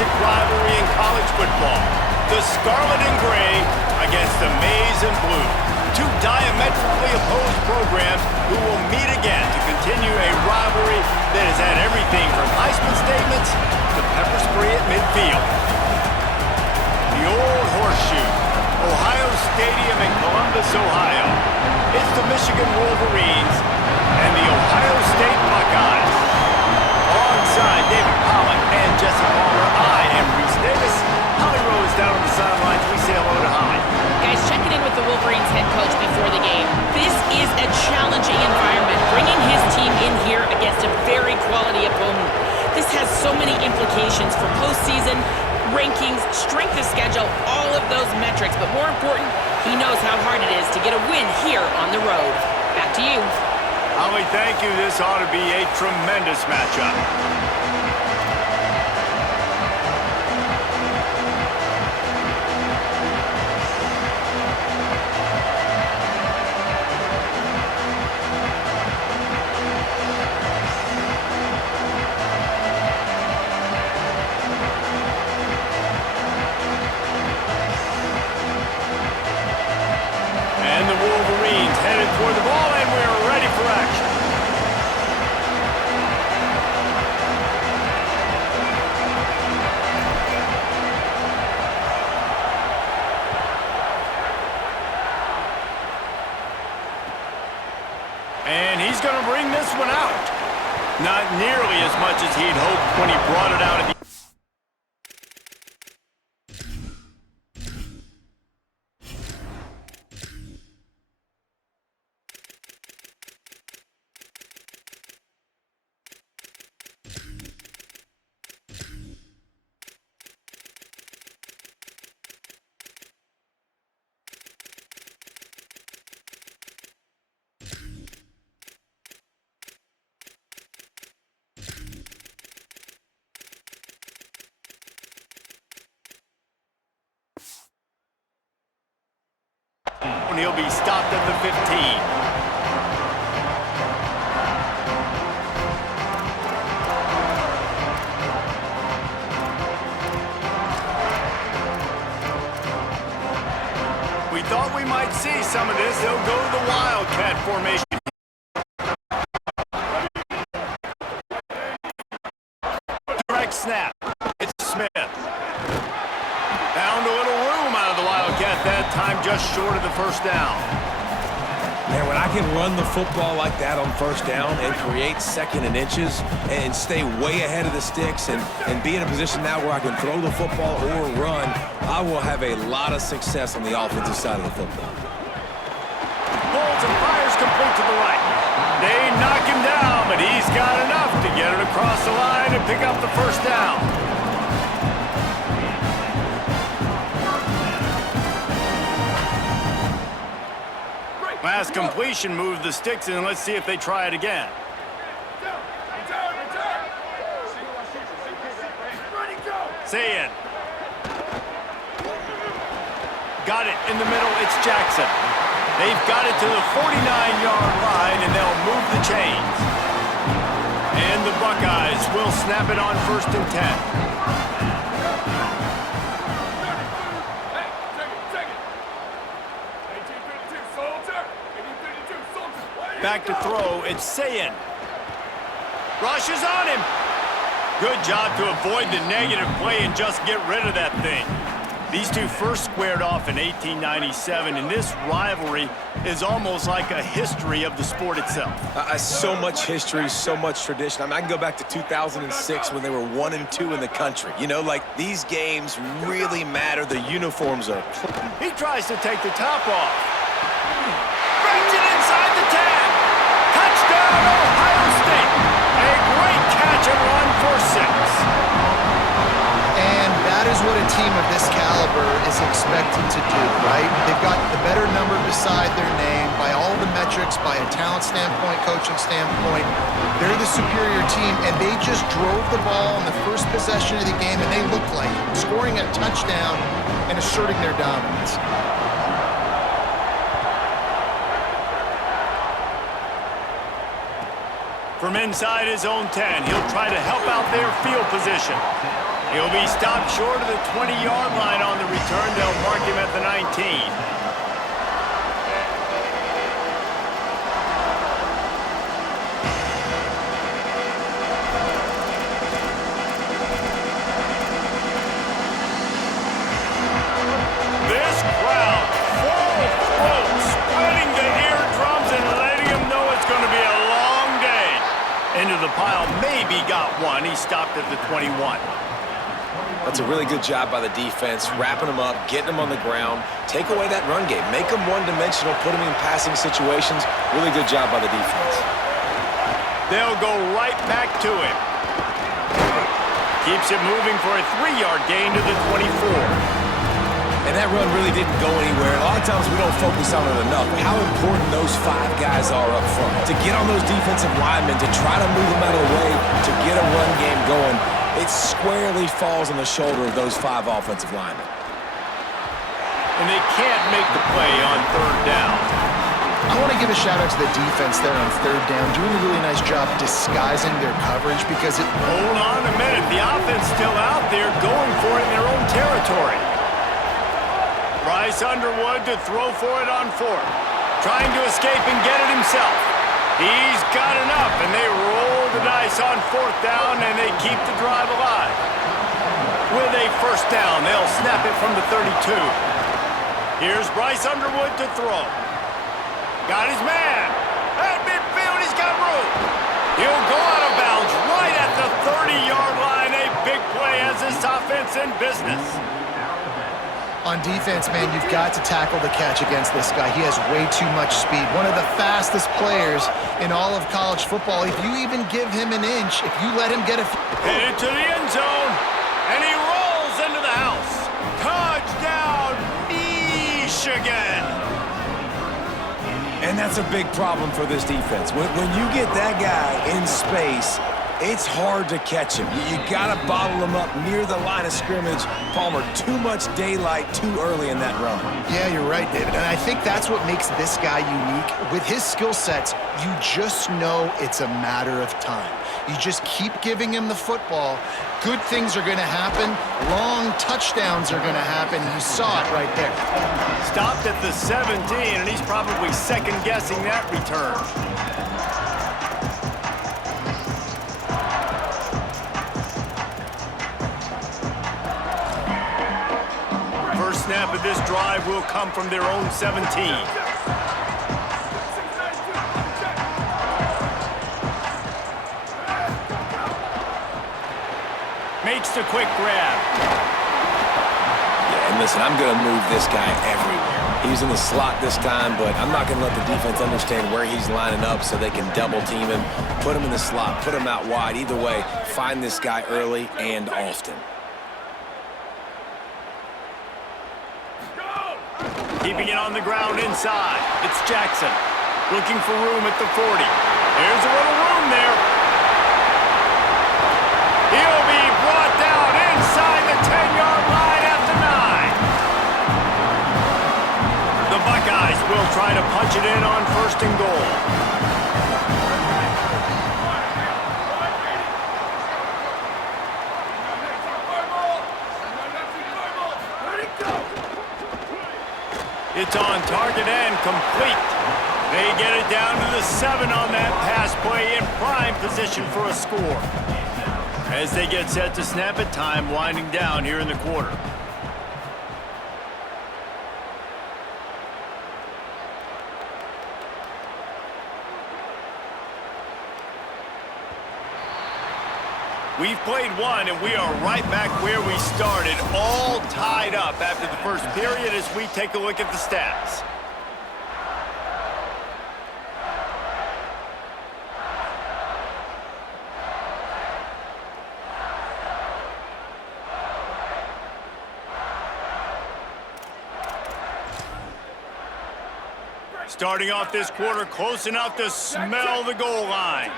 classic rivalry in college football. The Scarlet and Gray against the Maize and Blue. Two diametrically opposed programs who will meet again to continue a rivalry that has had everything from Heisman statements to pepper spray at midfield. The old horseshoe, Ohio Stadium in Columbus, Ohio. It's the Michigan Wolverines and the Ohio State Buckeyes. Alongside David Pollack and Jesse Palmer, I am Reese Davis. Holly Rose down on the sidelines. We say hello to Holly. Guys, checking in with the Wolverines head coach before the game. This is a challenging environment, bringing his team in here against a very quality opponent. This has so many implications for postseason, rankings, strength of schedule, all of those metrics. But more important, he knows how hard it is to get a win here on the road. Back to you. Holly, thank you. This ought to be a tremendous matchup. And the Wolverines headed toward the ball, and we're ready for action. And he's going to bring this one out. Not nearly as much as he'd hoped when he brought it out at the and he'll be stopped at the 15. We thought we might see some of this. He'll go to the Wildcat formation. Direct snap. It's Smith. Found a little room out of the Wildcat that time, just short of the first down. Man, when I can run the football like that on first down and create second and inches and stay way ahead of the sticks and be in a position now where I can throw the football or run, I will have a lot of success on the offensive side of the football. Pulls and fires complete to the right. They knock him down, but he's got enough to get it across the line and pick up the first down. Last completion moved the sticks in. Let's see if they try it again. Say it. Got it in the middle. It's Jackson. They've got it to the 49-yard line, and they'll move the chains. And the Buckeyes will snap it on 1st and 10. Back to throw, it's Sayin. Rushes on him. Good job to avoid the negative play and just get rid of that thing. These two first squared off in 1897, and this rivalry is almost like a history of the sport itself. So much history, so much tradition. I mean, I can go back to 2006 when they were 1-2 in the country. You know, like, these games really matter. The uniforms are... He tries to take the top off. Brings it inside the 10. Touchdown, Ohio State. A great catch and run for 6. And that is what a team of this caliber is expected to do, right? They've got the better number beside their name by all the metrics, by a talent standpoint, coaching standpoint. They're the superior team, and they just drove the ball on the first possession of the game, and they looked like scoring a touchdown and asserting their dominance. From inside his own 10, he'll try to help out their field position. He'll be stopped short of the 20-yard line on the return. They'll mark him at the 19. Into the pile, maybe got one. He stopped at the 21. That's a really good job by the defense, wrapping them up, getting them on the ground, take away that run game, make them one-dimensional, put them in passing situations. Really good job by the defense. They'll go right back to him. Keeps it moving for a 3-yard gain to the 24. And that run really didn't go anywhere. A lot of times we don't focus on it enough. How important those 5 guys are up front. To get on those defensive linemen, to try to move them out of the way, to get a run game going, it squarely falls on the shoulder of those 5 offensive linemen. And they can't make the play on 3rd down. I want to give a shout-out to the defense there on 3rd down, doing a really nice job disguising their coverage because it... Hold on a minute. The offense still out there going for it in their own territory. Bryce Underwood to throw for it on 4th. Trying to escape and get it himself. He's got enough, and they roll the dice on 4th down, and they keep the drive alive. With a 1st down, they'll snap it from the 32. Here's Bryce Underwood to throw. Got his man. At midfield, he's got room. He'll go out of bounds right at the 30-yard line. A big play as this offense in business. On defense, man, you've got to tackle the catch against this guy. He has way too much speed. One of the fastest players in all of college football. If you even give him an inch, if you let him get a... Headed to the end zone, and he rolls into the house. Touchdown, Michigan! And that's a big problem for this defense. When you get that guy in space, it's hard to catch him. You got to bottle him up near the line of scrimmage. Palmer, too much daylight too early in that run. Yeah, you're right, David. And I think that's what makes this guy unique. With his skill sets, you just know it's a matter of time. You just keep giving him the football. Good things are going to happen. Long touchdowns are going to happen. You saw it right there. Stopped at the 17, and he's probably second-guessing that return. First snap of this drive will come from their own 17. Makes the quick grab. Yeah, and listen, I'm going to move this guy everywhere. He's in the slot this time, but I'm not going to let the defense understand where he's lining up so they can double team him, put him in the slot, put him out wide. Either way, find this guy early and often. Keeping it on the ground inside. It's Jackson looking for room at the 40. There's a little room there. He'll be brought down inside the 10-yard line at the 9. The Buckeyes will try to punch it in on 1st and goal. It's on target and complete. They get it down to the 7 on that pass play in prime position for a score. As they get set to snap it, time winding down here in the quarter. We've played one, and we are right back where we started, all tied up after the first period as we take a look at the stats. Starting off this quarter close enough to smell the goal line.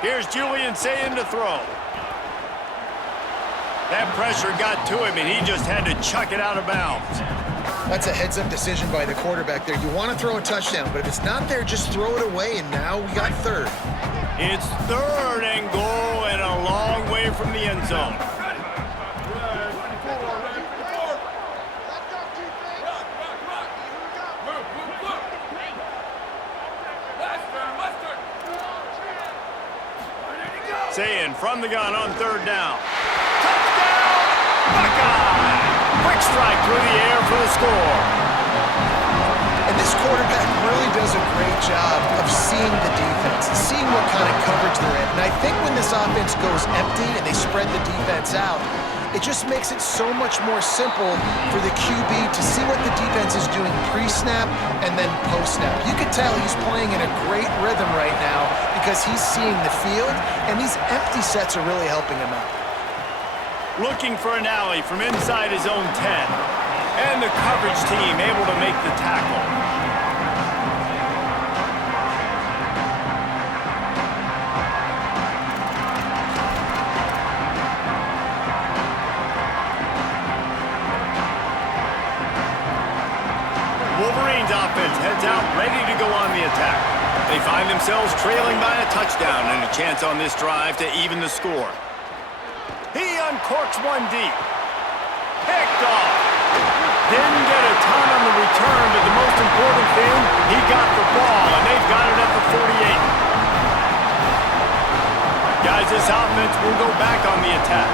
Here's Julian Sayin to throw. That pressure got to him, and he just had to chuck it out of bounds. That's a heads-up decision by the quarterback there. You want to throw a touchdown, but if it's not there, just throw it away, and now we got third. It's third and goal and a long way from the end zone. Saying from the gun on third down. Touchdown! Buckeye! Quick strike through the air for the score. And this quarterback really does a great job of seeing the defense, seeing what kind of coverage they're in. And I think when this offense goes empty and they spread the defense out, it just makes it so much more simple for the QB to see what the defense is doing pre-snap and then post-snap. You can tell he's playing in a great rhythm right now because he's seeing the field, and these empty sets are really helping him out. Looking for an alley from inside his own 10. And the coverage team able to make the tackle. Wolverines offense heads out ready to go on the attack. They find themselves trailing by a touchdown and a chance on this drive to even the score. He uncorks one deep. Picked off. Didn't get a ton on the return, but the most important thing, he got the ball, and they've got it at the 48. Guys, this offense will go back on the attack.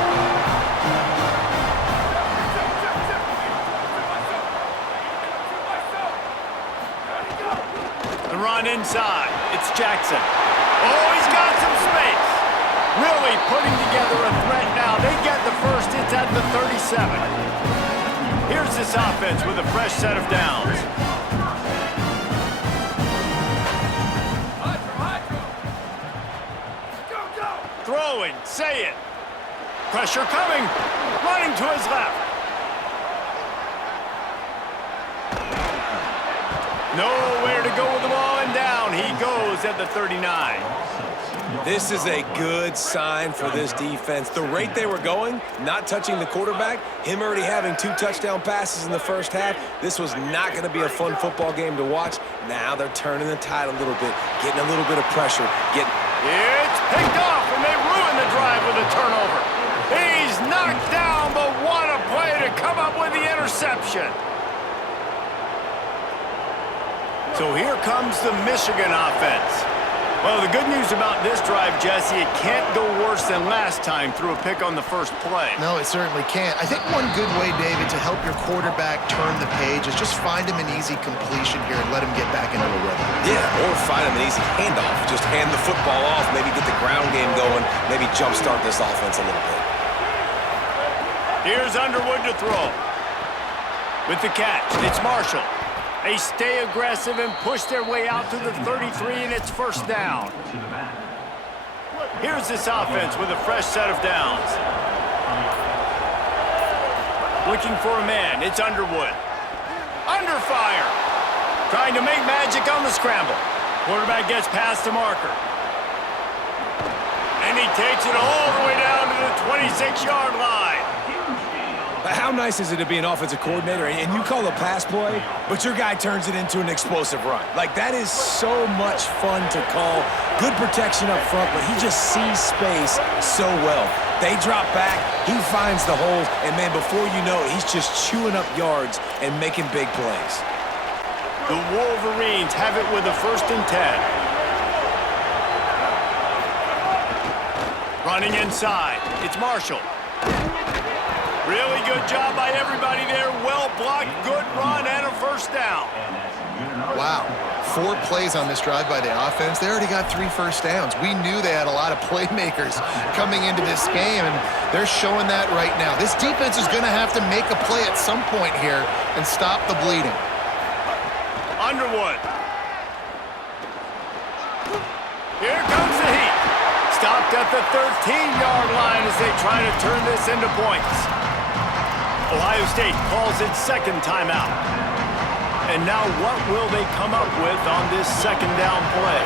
The run inside. It's Jackson. Oh, he's got some space. Really putting together a threat now. They get the first. It's at the 37. Here's this offense with a fresh set of downs. Throwing, say it. Pressure coming. Running to his left. Nowhere to go with the ball, and down he goes at the 39. This is a good sign for this defense. The rate they were going, not touching the quarterback, him already having 2 touchdown passes in the first half, this was not going to be a fun football game to watch. Now they're turning the tide a little bit, getting a little bit of pressure. It's picked off, and they ruin the drive with a turnover. He's knocked down, but what a play to come up with the interception. So here comes the Michigan offense. Well, the good news about this drive, Jesse, it can't go worse than last time through a pick on the first play. No, it certainly can't. I think one good way, David, to help your quarterback turn the page is just find him an easy completion here and let him get back into a rhythm. Yeah, or find him an easy handoff. Just hand the football off, maybe get the ground game going, maybe jumpstart this offense a little bit. Here's Underwood to throw. With the catch, it's Marshall. They stay aggressive and push their way out to the 33, and it's first down. Here's this offense with a fresh set of downs. Looking for a man, it's Underwood. Under fire. Trying to make magic on the scramble. Quarterback gets past the marker. And he takes it all the way down to the 26-yard line. How nice is it to be an offensive coordinator and you call a pass play, but your guy turns it into an explosive run? Like, that is so much fun to call. Good protection up front, but he just sees space so well. They drop back, he finds the holes, and man, before you know it, he's just chewing up yards and making big plays. The Wolverines have it with a 1st and 10. Running inside, it's Marshall. Really good job by everybody there. Well blocked, good run, and a first down. Wow. 4 plays on this drive by the offense. They already got 3 first downs. We knew they had a lot of playmakers coming into this game, and they're showing that right now. This defense is going to have to make a play at some point here and stop the bleeding. Underwood. Here comes the heat. Stopped at the 13-yard line as they try to turn this into points. Ohio State calls its second timeout. And now what will they come up with on this second down play?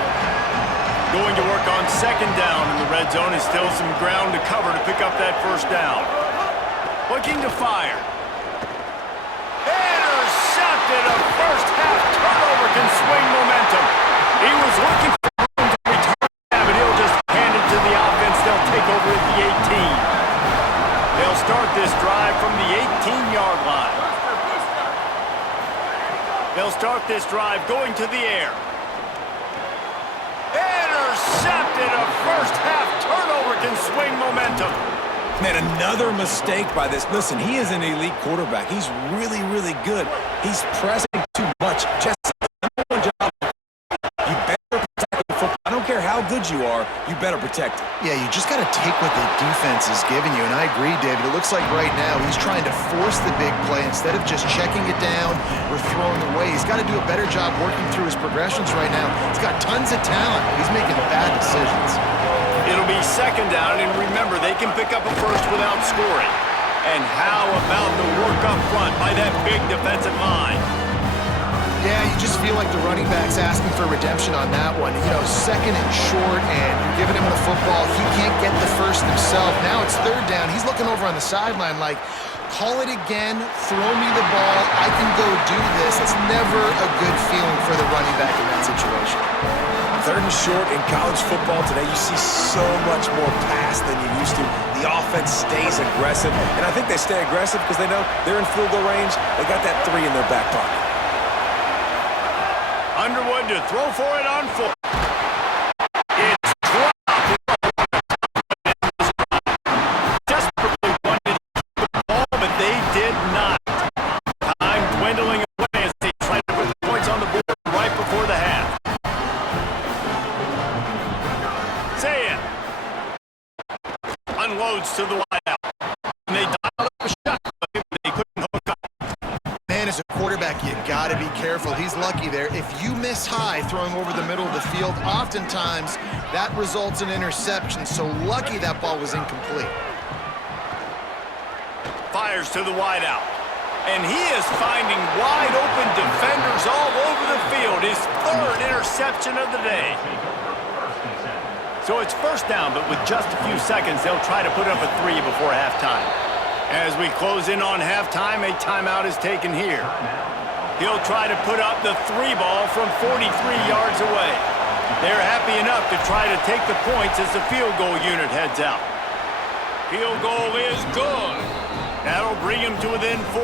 Going to work on second down in the red zone is still some ground to cover to pick up that first down. Looking to fire. Intercepted. A first half turnover can swing momentum. He was looking for room to return, but he'll just hand it to the offense. They'll take over at the 18. They'll start this drive from the 18-yard line. They'll start this drive going to the air. Intercepted. A first half turnover can swing momentum. Man, another mistake by this. Listen, he is an elite quarterback. He's really, really good. He's pressing too much. Just number one job. You better protect the football. I don't care how good you are, you better protect it. Yeah, you just got to take what the defense is giving you. And I agree, David. It looks like right now he's trying to force the big play instead of just checking it down or throwing away. He's got to do a better job working through his progressions right now. He's got tons of talent. He's making bad decisions. It'll be second down, and remember, they can pick up a first without scoring. And how about the work up front by that big defensive line? Yeah, you just feel like the running back's asking for redemption on that one. You know, second and short, and you're giving him the football. He can't get the first himself. Now it's third down. He's looking over on the sideline like, call it again, throw me the ball, I can go do this. It's never a good feeling for the running back in that situation. Third and short in college football today, you see so much more pass than you used to. The offense stays aggressive, and I think they stay aggressive because they know they're in field goal range. They got that 3 in their back pocket. Underwood to throw for it on foot. It's dropped. Desperately wanted the ball, but they did not. Time dwindling away as they try to put points on the board right before the half. Say it. Unloads to the wideout. And they dialed up a shot, but they couldn't hook up. Man, as a quarterback, you got to be careful. He's lucky there. If you miss high throwing over the middle of the field, oftentimes that results in interception. So lucky that ball was incomplete. Fires to the wideout. And he is finding wide open defenders all over the field. His third interception of the day. So it's first down, but with just a few seconds, they'll try to put up a 3 before halftime. As we close in on halftime, a timeout is taken here. He'll try to put up the 3 ball from 43 yards away. They're happy enough to try to take the points as the field goal unit heads out. Field goal is good. That'll bring him to within 4.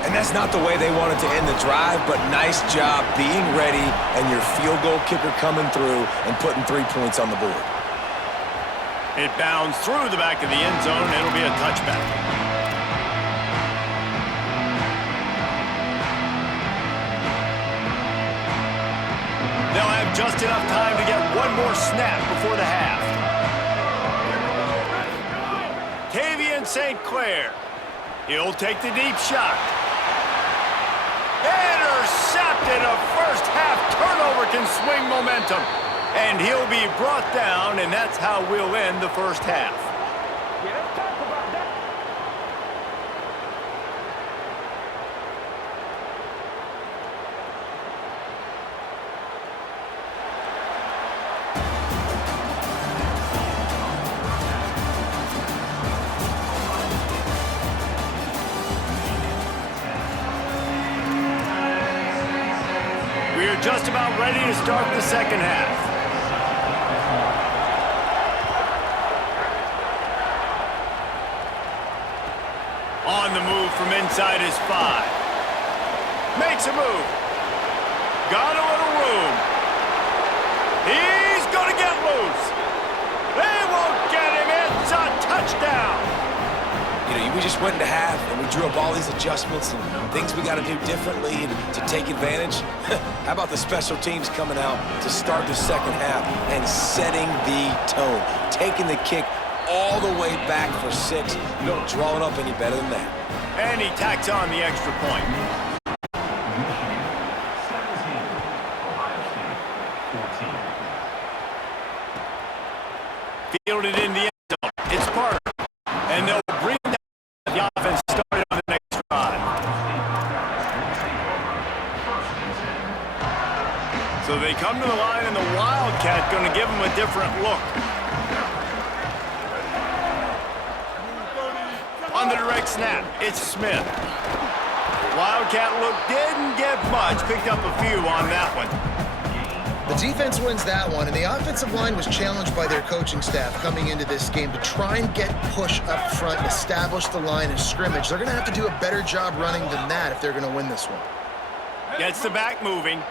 And that's not the way they wanted to end the drive, but nice job being ready and your field goal kicker coming through and putting 3 points on the board. It bounds through the back of the end zone. It'll be a touchback. They'll have just enough time to get one more snap before the half. Tavian St. Clair. He'll take the deep shot. Intercepted. A first half turnover can swing momentum. And he'll be brought down, and that's how we'll end the first half. We are just about ready to start the second half. On the move from inside his 5. Makes a move. Got a little room. He's going to get loose. They won't get him. It's a touchdown. You know, we just went into half and we drew up all these adjustments and things we got to do differently and to take advantage. How about the special teams coming out to start the second half and setting the tone, taking the kick all the way back for 6. You don't draw it up any better than that. And he tacks on the extra point. Fielded in the end zone. It's Parker. And they'll bring down the offense started on the next drive. So they come to the line, and the Wildcat going to give them a different look. On the direct snap, it's Smith. Wildcat look didn't get much. Picked up a few on that one. The defense wins that one, and the offensive line was challenged by their coaching staff coming into this game to try and get push up front and establish the line of scrimmage. They're going to have to do a better job running than that if they're going to win this one. Gets the back moving.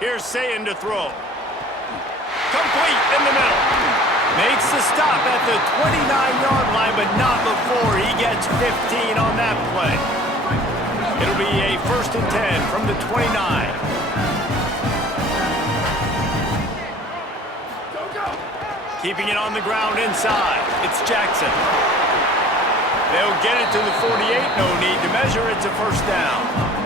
Here's Sayin to throw. Complete in the middle. Makes the stop at the 29-yard line, but not before he gets 15 on that play. It'll be a 1st and 10 from the 29. Keeping it on the ground inside. It's Jackson. They'll get it to the 48. No need to measure. It's a 1st down.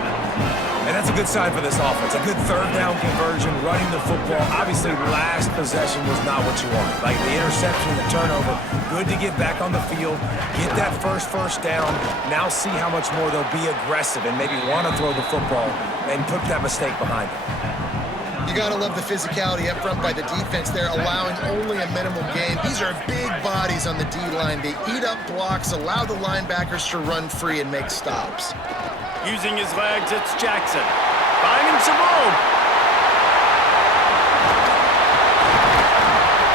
And that's a good sign for this offense. A good 3rd down conversion, running the football. Obviously, last possession was not what you wanted. Like the interception, the turnover. Good to get back on the field, get that first down. Now see how much more they'll be aggressive and maybe want to throw the football and put that mistake behind them. You got to love the physicality up front by the defense there, allowing only a minimal gain. These are big bodies on the D-line. They eat up blocks, allow the linebackers to run free and make stops. Using his legs, it's Jackson. Finding some room.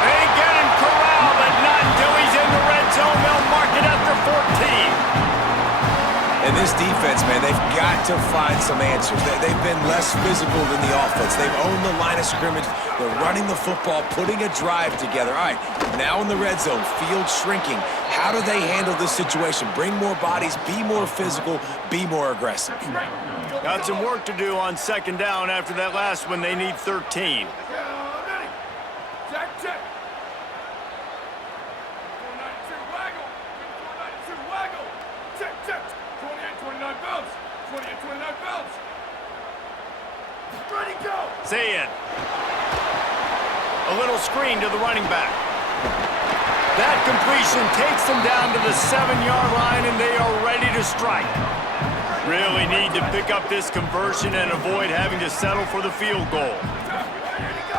They get him corralled, but not until he's in the red zone. They'll mark it at their 14. And this defense, man, they've got to find some answers. They've been less physical than the offense. They've owned the line of scrimmage. They're running the football, putting a drive together. All right, now in the red zone, field shrinking. How do they handle this situation? Bring more bodies, be more physical, be more aggressive. Got some work to do on 2nd down after that last one. They need 13. Sayin. A little screen to the running back. That completion takes them down to the 7-yard line, and they are ready to strike. Really need to pick up this conversion and avoid having to settle for the field goal.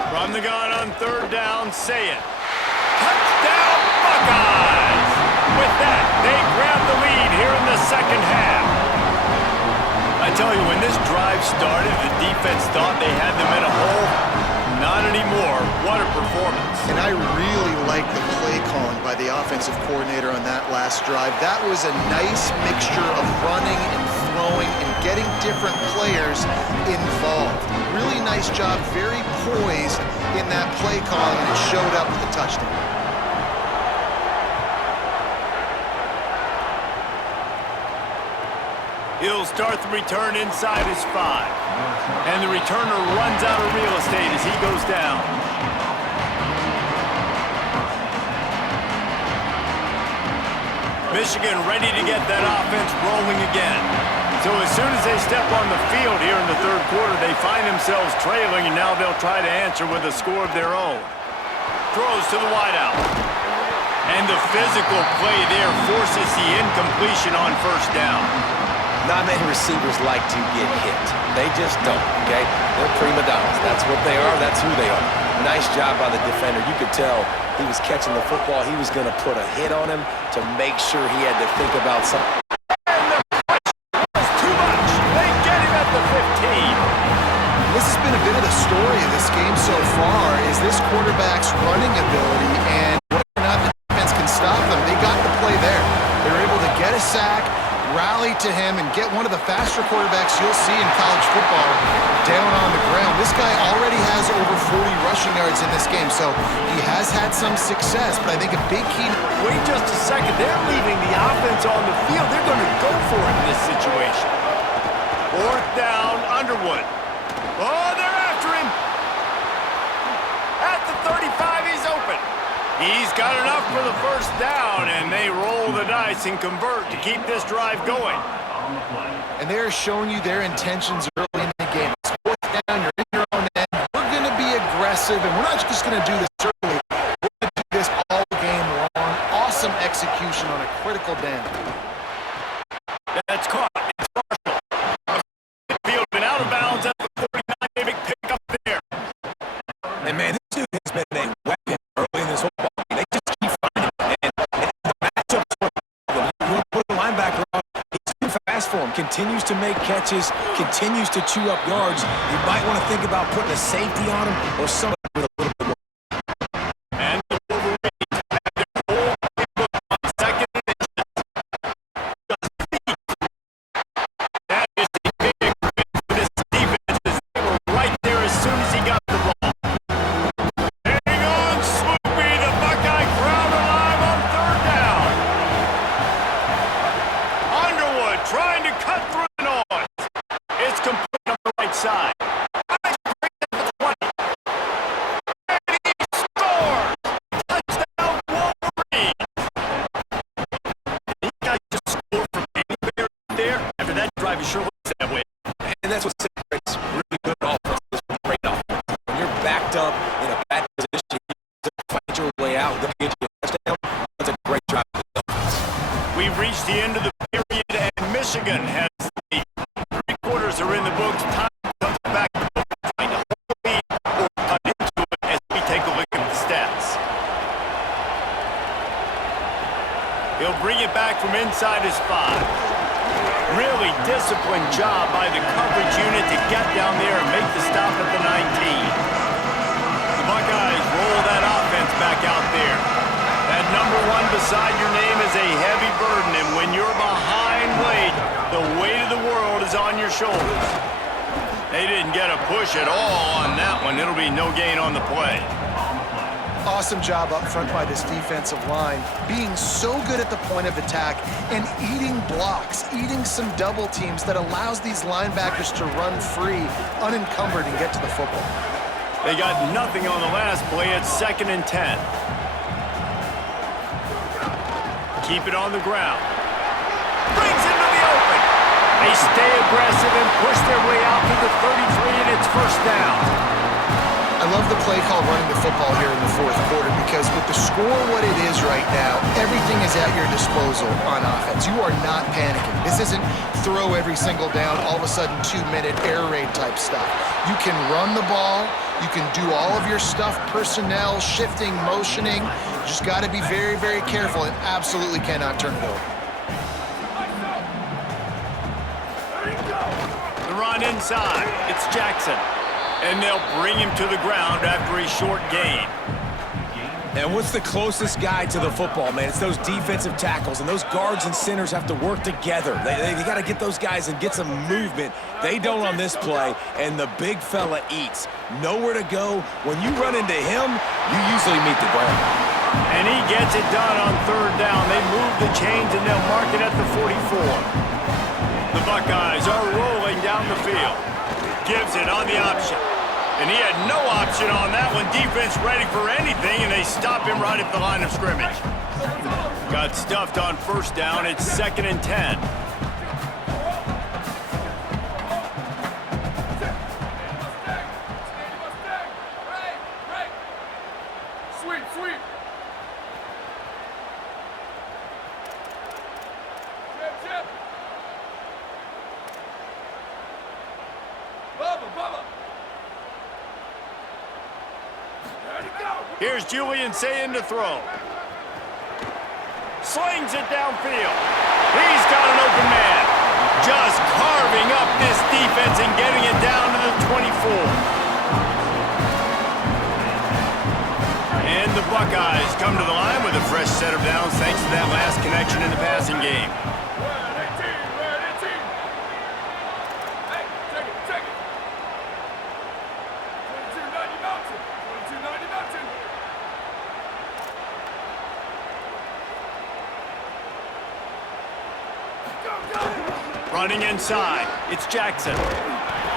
From the gun on 3rd down, Sayin. Touchdown, Buckeyes! With that, they grab the lead here in the 2nd half. I tell you, when this drive started, the defense thought they had them in a hole. Not anymore. What a performance. And I really like the play calling by the offensive coordinator on that last drive. That was a nice mixture of running and throwing and getting different players involved. Really nice job, very poised in that play calling, and it showed up with the touchdown. He'll start the return inside his 5. And the returner runs out of real estate as he goes down. Michigan ready to get that offense rolling again. So as soon as they step on the field here in the 3rd quarter, they find themselves trailing, and now they'll try to answer with a score of their own. Throws to the wideout. And the physical play there forces the incompletion on 1st down. Not many receivers like to get hit. They just don't, okay? They're prima donnas. That's what they are. That's who they are. Nice job by the defender. You could tell he was catching the football. He was going to put a hit on him to make sure he had to think about something. And the pressure was too much. They get him at the 15. This has been a bit of the story of this game so far, is this quarterback's running ability and whether or not the defense can stop them. They got the play there. They were able to get a sack, rally to him, and get one of the faster quarterbacks you'll see in college football down on the ground. This guy already has over 40 rushing yards in this game, so he has had some success, but I think a big key... Wait just a second. They're leaving the offense on the field. They're going to go for it in this situation. 4th down, Underwood. Oh, they're after him. At the 35, he's open. He's got enough for the 1st down, and they roll the dice and convert to keep this drive going. And they're showing you their intentions early in the game. It's 4th down, you're in your own end. We're going to be aggressive, and we're not just going to do this early. We're going to do this all game long. Awesome execution on a critical down. That's caught. It's Marshall. Field been out of bounds at the 49. Big pick up there. And man, this dude has been a weapon early in this whole continues to chew up yards, you might want to think about putting a safety on him or somebody with a little bit more. And the Wolverines have their whole playbook on second and inches. That is a big win for this defense as they were right there as soon as he got the ball. Hang on, Sloopy, the Buckeye crowd alive on third down. Underwood trying to cut through the noise. It's complete on the right side. Nice break up for 20. And he scores! Touchdown, Wolverines! These guys just scored from anywhere there. After that drive, it sure looks that way. And that's what separates really good offenses from great offense. When you're backed up in a bad position, you fight your way out, then get you a touchdown. That's a great drive for the offense. We've reached the end of the period, and Michigan has the lead. 3 quarters are in the books. Time comes back to trying to hold the lead or cut into it as we take a look at the stats. He'll bring it back from inside his 5. Really disciplined job by the coverage unit to get down there and make the stop at the 19. The Buckeyes roll that offense back out there. That number 1 beside your name is a heavy burden, and when you're behind late, the weight of the world is on your shoulders. They didn't get a push at all on that one. It'll be no gain on the play. Awesome job up front by this defensive line, being so good at the point of attack and eating blocks, eating some double teams that allows these linebackers to run free, unencumbered, and get to the football. They got nothing on the last play. It's 2nd and 10. Keep it on the ground. Brings into the open. They stay aggressive and push their way out to the 33, and it's first down. I love the play call running the football here in the 4th quarter because with the score what it is right now, everything is at your disposal on offense. You are not panicking. This isn't throw every single down, all of a sudden 2-minute air raid type stuff. You can run the ball. You can do all of your stuff, personnel, shifting, motioning. You just got to be very, very careful and absolutely cannot turn it over. The run inside. It's Jackson. And they'll bring him to the ground after a short gain. And what's the closest guy to the football, man? It's those defensive tackles, and those guards and centers have to work together. They got to get those guys and get some movement. They don't on this play, and the big fella eats. Nowhere to go. When you run into him, you usually meet the ground. And he gets it done on third down. They move the chains, and they'll mark it at the 44. The Buckeyes are rolling down the field. Gives it on the option. And he had no option on that one. Defense ready for anything, and they stop him right at the line of scrimmage. Got stuffed on first down. It's 2nd and 10. Sweep. Chip. Bubba. Here's Julian saying to throw. Slings it downfield. He's got an open man. Just carving up this defense and getting it down to the 24. And the Buckeyes come to the line with a fresh set of downs thanks to that last connection in the passing game. Running inside, it's Jackson.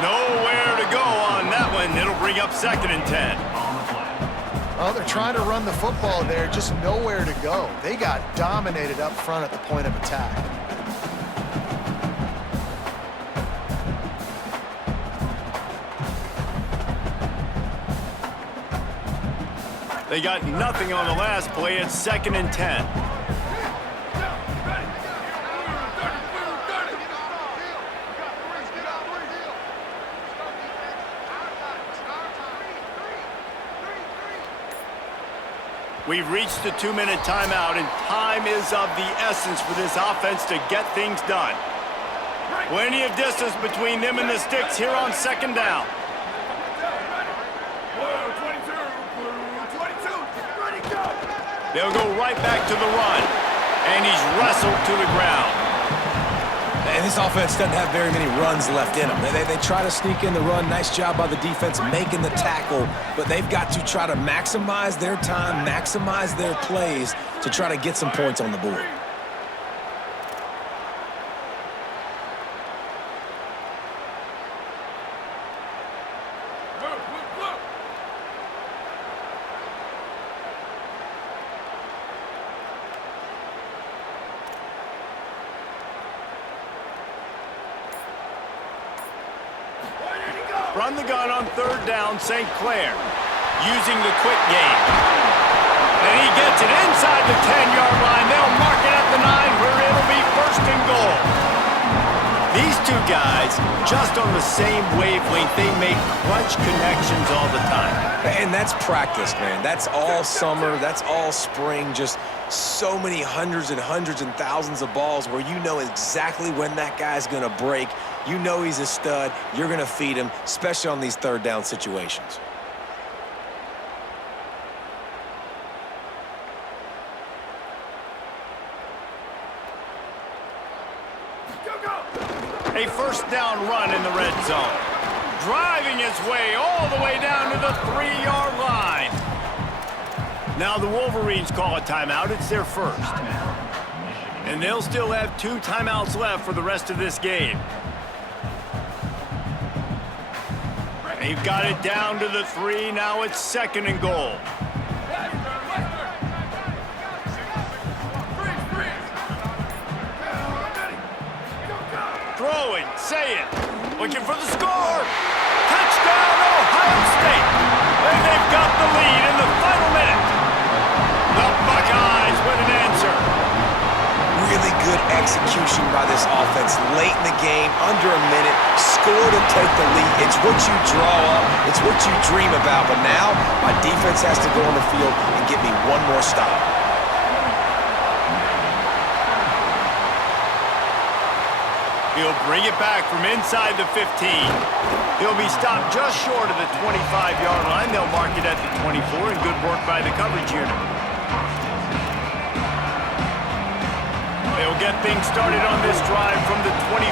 Nowhere to go on that one. It'll bring up 2nd and 10. Well, they're trying to run the football there, just nowhere to go. They got dominated up front at the point of attack. They got nothing on the last play. It's 2nd and 10. We've reached the 2-minute timeout, and time is of the essence for this offense to get things done. Plenty of distance between them and the sticks here on second down. Blue 22, blue 22, ready, go! They'll go right back to the run. And he's wrestled to the ground. And this offense doesn't have very many runs left in them. They try to sneak in the run. Nice job by the defense making the tackle. But they've got to try to maximize their time, maximize their plays to try to get some points on the board. Run the gun on third down, St. Clair, using the quick game. And he gets it inside the 10-yard line. They'll mark it at the 9 where it'll be first and goal. These two guys, just on the same wavelength, they make clutch connections all the time. And that's practice, man. That's all summer. That's all spring. Just so many hundreds and thousands of balls where you know exactly when that guy's going to break. You know he's a stud. You're going to feed him, especially on these third down situations. A first down run in the red zone. Driving his way all the way down to the 3-yard line. Now the Wolverines call a timeout. It's their first. And they'll still have 2 timeouts left for the rest of this game. They've got it down to the 3. Now it's second and goal. Throwing, saying, looking for the score. Touchdown, Ohio State. And they've got the lead in the final minute. The Buckeyes with an answer. Really good execution by this offense late in the game, under a minute, score to take the lead. It's what you draw up, it's what you dream about, but now my defense has to go on the field and get me one more stop. He'll bring it back from inside the 15. He'll be stopped just short of the 25-yard line. They'll mark it at the 24, and good work by the coverage unit. They'll get things started on this drive from the 24.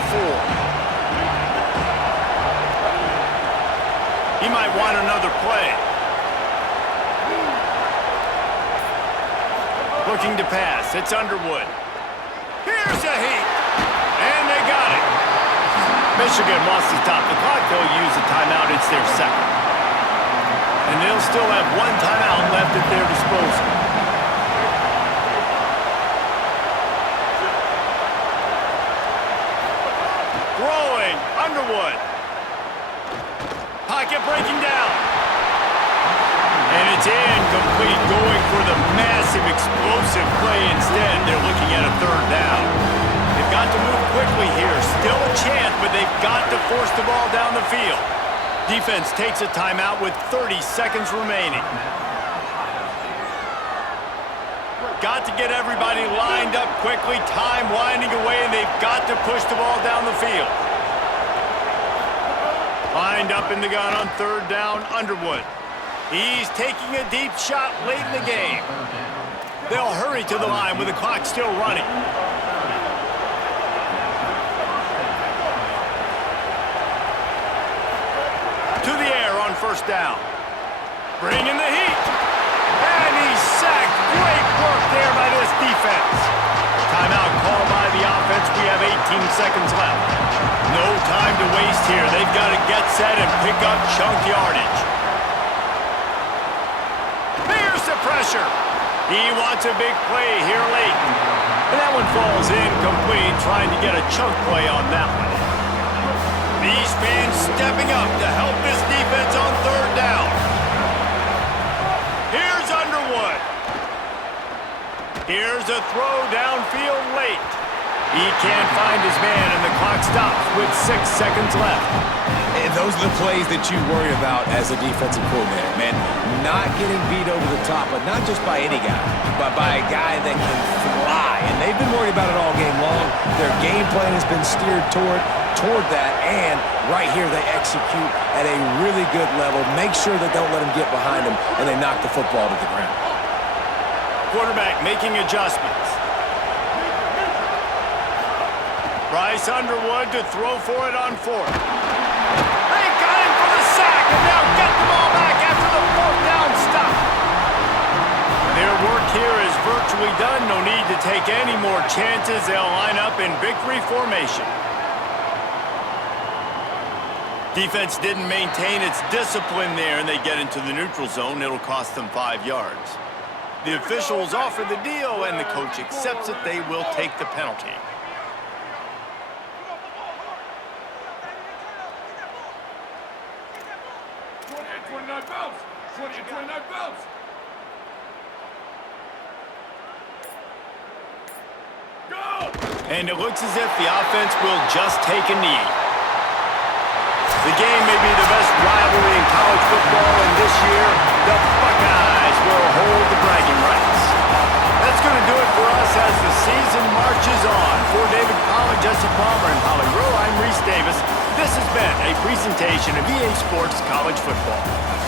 He might want another play. Looking to pass. It's Underwood. Here's a heat. And they got it. Michigan wants to stop the clock. They'll use a timeout. It's their second. And they'll still have 1 timeout left at their disposal. Throwing, Underwood. Pocket breaking down. And it's incomplete, going for the massive explosive play instead. They're looking at a third down. They've got to move quickly here. Still a chance, but they've got to force the ball down the field. Defense takes a timeout with 30 seconds remaining. Got to get everybody lined up quickly. Time winding away, and they've got to push the ball down the field. Lined up in the gun on third down, Underwood. He's taking a deep shot late in the game. They'll hurry to the line with the clock still running. To the air on first down. Bringing the heat. And he's sacked. Great work there by this defense. Timeout called by the offense. We have 18 seconds left. No time to waste here. They've got to get set and pick up chunk yardage. Here's the pressure. He wants a big play here late. And that one falls incomplete, trying to get a chunk play on that one. These fans stepping up to help this defense on third down. Here's Underwood. Here's a throw downfield late. He can't find his man, and the clock stops with 6 seconds left. And those are the plays that you worry about as a defensive coordinator, man. Not getting beat over the top, but not just by any guy, but by a guy that can fly. And they've been worried about it all game long. Their game plan has been steered toward toward that, and right here they execute at a really good level. Make sure they don't let them get behind them, and they knock the football to the ground. Quarterback making adjustments. Bryce Underwood to throw for it on fourth. They got him for the sack, and now get the ball back after the fourth down stop. Their work here is virtually done. No need to take any more chances. They'll line up in victory formation. Defense didn't maintain its discipline there, and they get into the neutral zone. It'll cost them 5 yards. The officials offer the deal, and the coach accepts it. They will take the penalty. And it looks as if the offense will just take a knee. The game may be the best rivalry in college football, and this year, the Buckeyes will hold the bragging rights. That's going to do it for us as the season marches on. For David Collins, Jesse Palmer, and Holly Rowe, I'm Reese Davis. This has been a presentation of EA Sports College Football.